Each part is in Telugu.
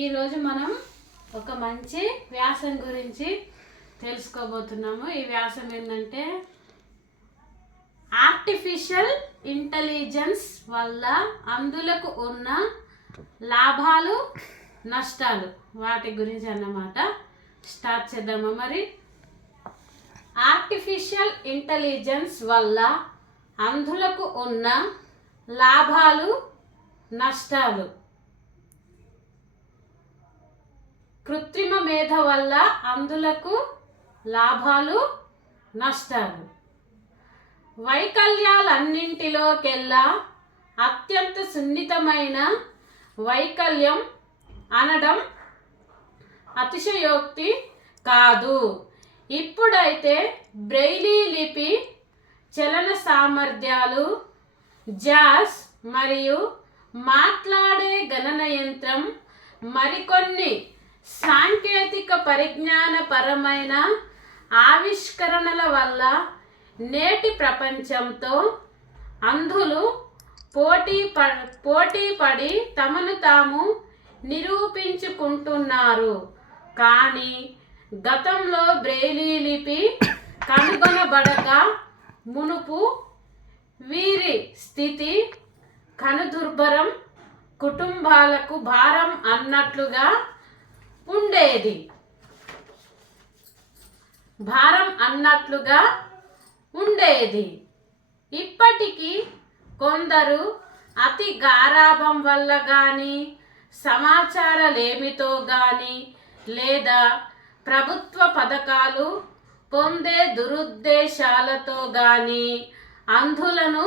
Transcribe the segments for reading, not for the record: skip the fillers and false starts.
ఈరోజు మనం ఒక మంచి వ్యాసం గురించి తెలుసుకోబోతున్నాము. ఈ వ్యాసం ఏంటంటే ఆర్టిఫిషియల్ ఇంటెలిజెన్స్ వల్ల అందులకు ఉన్న లాభాలు నష్టాలు వాటి గురించి అన్నమాట. స్టార్ట్ చేద్దామా మరి. ఆర్టిఫిషియల్ ఇంటెలిజెన్స్ వల్ల అందులకు ఉన్న లాభాలు నష్టాలు. కృత్రిమ మేధ వల్ల అందులకు లాభాలు నష్టాలు. వైకల్యాలన్నింటిలోకెల్లా అత్యంత సున్నితమైన వైకల్యం అనడం అతిశయోక్తి కాదు. ఇప్పుడైతే బ్రెయిలీ లిపి, చలన సామర్థ్యాలు, జాస్ మరియు మాట్లాడే గణన యంత్రం, మరికొన్ని సాంకేతిక పరిజ్ఞానపరమైన ఆవిష్కరణల వల్ల నేటి ప్రపంచంతో అంధులు పోటీపడి తమను తాము నిరూపించుకుంటున్నారు. కానీ గతంలో బ్రెయిలీ లిపి కనుగొనబడక మునుపు వీరి స్థితి కనుదుర్భరం, కుటుంబాలకు భారం అన్నట్లుగా ఉండేది. ఇప్పటికీ కొందరు అతి గారాభం వల్ల కానీ, సమాచారాలేమితో కానీ, లేదా ప్రభుత్వ పథకాలు పొందే దురుద్దేశాలతో కానీ అంధులను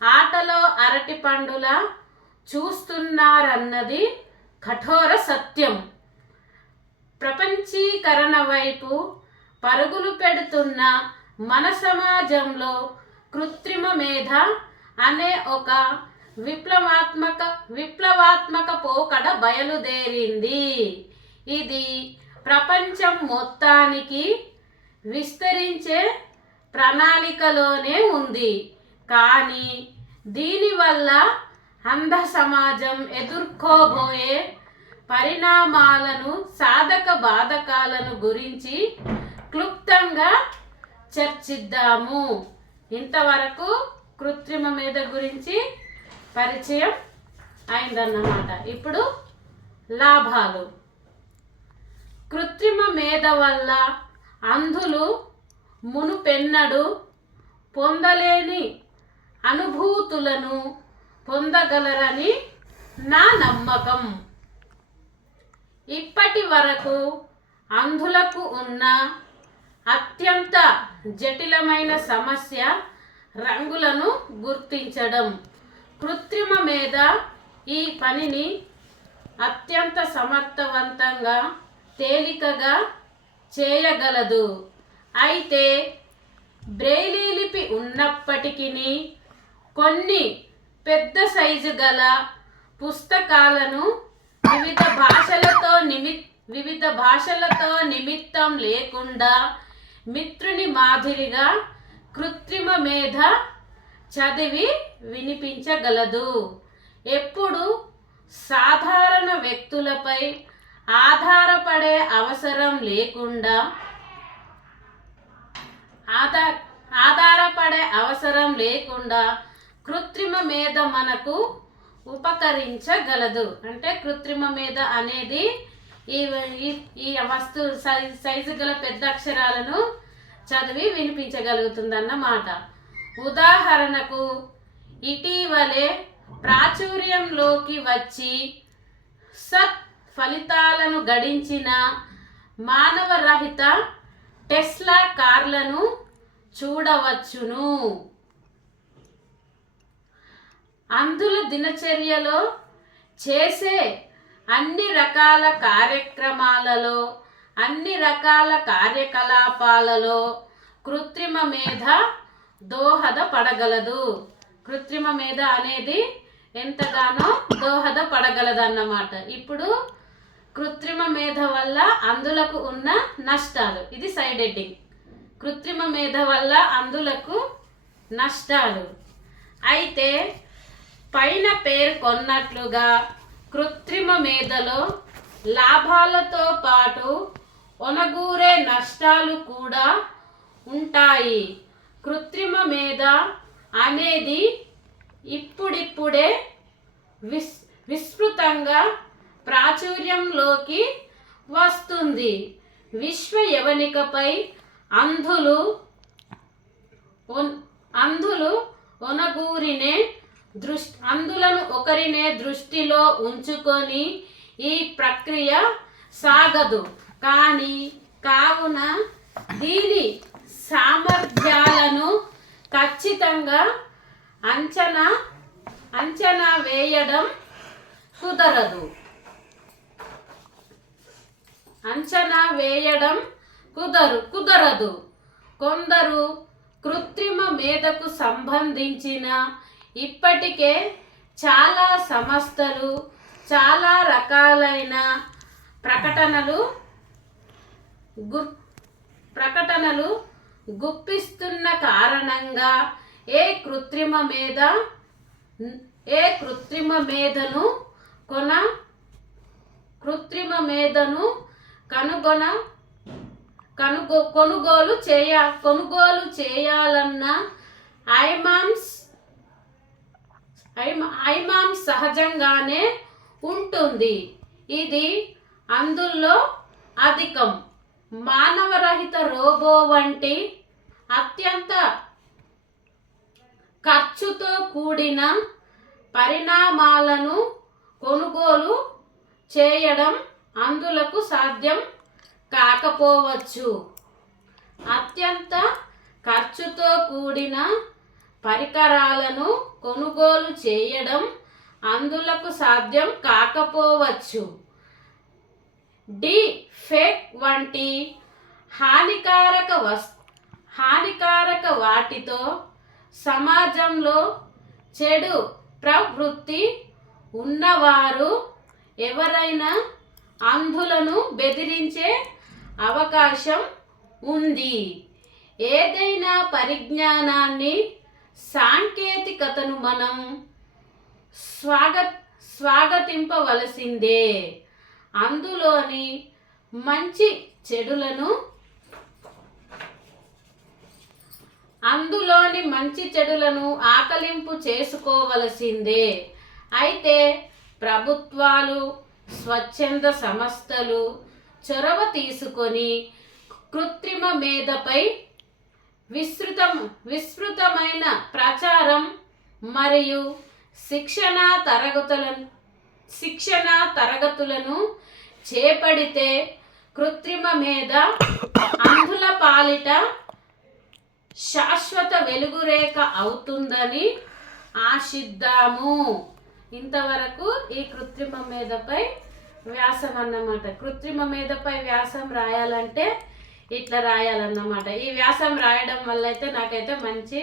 ఆటలో అరటిపండులా చూస్తున్నారన్నది కఠోర సత్యం. ప్రపంచీకరణ వైపు పరుగులు పెడుతున్న మన సమాజంలో కృత్రిమ మేధ అనే ఒక విప్లవాత్మక పోకడ బయలుదేరింది. ఇది ప్రపంచం మొత్తానికి విస్తరించే ప్రణాళికలోనే ఉంది. కానీ దీనివల్ల అంధ సమాజం ఎదుర్కోబోయే పరిణామాలను, సాధక బాధకాలను గురించి క్లుప్తంగా చర్చిద్దాము. ఇంతవరకు కృత్రిమ మేధ గురించి పరిచయం అయిందన్నమాట. ఇప్పుడు లాభాలు. కృత్రిమ మేధ వల్ల అంధులు మునుపెన్నడూ పొందలేని అనుభూతులను పొందగలరని నా నమ్మకం. ఇప్పటి వరకు అంధులకు ఉన్న అత్యంత జటిలమైన సమస్య రంగులను గుర్తించడం. కృత్రిమ మేధ ఈ పనిని అత్యంత సమర్థవంతంగా, తేలికగా చేయగలదు. అయితే బ్రెయిలీ లిపి ఉన్నప్పటికీ కొన్ని పెద్ద సైజు గల పుస్తకాలను వివిధ భాషలతో నిమిత్తం లేకుండా మిత్రుని మాదిరిగా కృత్రిమ మేధ చదివి వినిపించగలదు. ఎప్పుడు సాధారణ వ్యక్తులపై ఆధారపడే అవసరం లేకుండా కృత్రిమ మేధ మనకు ఉపకరించగలదు. అంటే కృత్రిమ మేధ అనేది ఈ వస్తు సైజు గల పెద్ద అక్షరాలను చదివి వినిపించగలుగుతుందన్నమాట. ఉదాహరణకు ఇటీవలే ప్రాచుర్యంలోకి వచ్చి ఫలితాలను గడించిన మానవరహిత టెస్లా కార్లను చూడవచ్చును. అంధుల దినచర్యలో చేసే అన్ని రకాల కార్యక్రమాలలో, అన్ని రకాల కార్యకలాపాలలో కృత్రిమ మేధ దోహదపడగలదు. కృత్రిమ మేధ అనేది ఎంతగానో దోహదపడగలదన్నమాట. ఇప్పుడు కృత్రిమ మేధ వల్ల అందులకు ఉన్న నష్టాలు, ఇది సైడ్ హెడ్డింగ్. కృత్రిమ మేధ వల్ల అందులకు నష్టాలు. అయితే పైన పేర్కొన్నట్లుగా కృత్రిమ మేధలో లాభాలతో పాటు ఒనగూరే నష్టాలు కూడా ఉంటాయి. కృత్రిమ మేధ అనేది ఇప్పుడిప్పుడే విస్తృతంగా ప్రాచుర్యంలోకి వస్తుంది. విశ్వ యవనికపై అందులను ఒకరినే దృష్టిలో ఉంచుకొని ఈ ప్రక్రియ సాగదు. కావున దీని సామర్థ్యాలను ఖచ్చితంగా అంచనా వేయడం కుదరదు. కొందరు కృత్రిమ మేధకు సంబంధించిన ఇప్పటికే చాలా సంస్థలు చాలా రకాలైన ప్రకటనలు గుప్పిస్తున్న కారణంగా ఏ కృత్రిమ మేధను కొనుగోలు చేయాలన్న ఐమామ్స్ సహజంగానే ఉంటుంది. ఇది అందులో అధికం. మానవరహిత రోబో వంటి అత్యంత ఖర్చుతో కూడిన పరిణామాలను కొనుగోలు చేయడం అందులకు సాధ్యం కాకపోవచ్చు. అత్యంత ఖర్చుతో కూడిన పరికరాలను కొనుగోలు చేయడం అందులకు సాధ్యం కాకపోవచ్చు. డీఫేక్ వంటి హానికారక వాటితో సమాజంలో చెడు ప్రవృత్తి ఉన్నవారు ఎవరైనా అంధులను బెదిరించే అవకాశం ఉంది. ఏదైనా పరిజ్ఞానాన్ని సాంకేతికతను మనం స్వాగతింపవలసిందే. అందులోని మంచి చెడులను ఆకలింపు చేసుకోవలసిందే. అయితే ప్రభుత్వాలు స్వచ్ఛంద సంస్థలు చొరవ తీసుకొని కృత్రిమ మేధపై విస్తృతమైన ప్రచారం మరియు శిక్షణ తరగతులను చేపడితే కృత్రిమ మేధ అంధుల పాలిట శాశ్వత వెలుగురేఖ అవుతుందని ఆశిద్దాము. ఇంతవరకు ఈ కృత్రిమ మేధపై వ్యాసం అన్నమాట. కృత్రిమ మేధపై వ్యాసం రాయాలంటే ఇట్లా రాయాలన్నమాట. ఈ వ్యాసం రాయడం వల్ల అయితే నాకైతే మంచి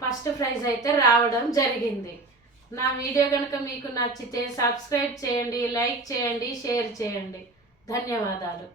ఫస్ట్ ప్రైజ్ అయితే రావడం జరిగింది. నా వీడియో కనుక మీకు నచ్చితే సబ్స్క్రైబ్ చేయండి, లైక్ చేయండి, షేర్ చేయండి. ధన్యవాదాలు.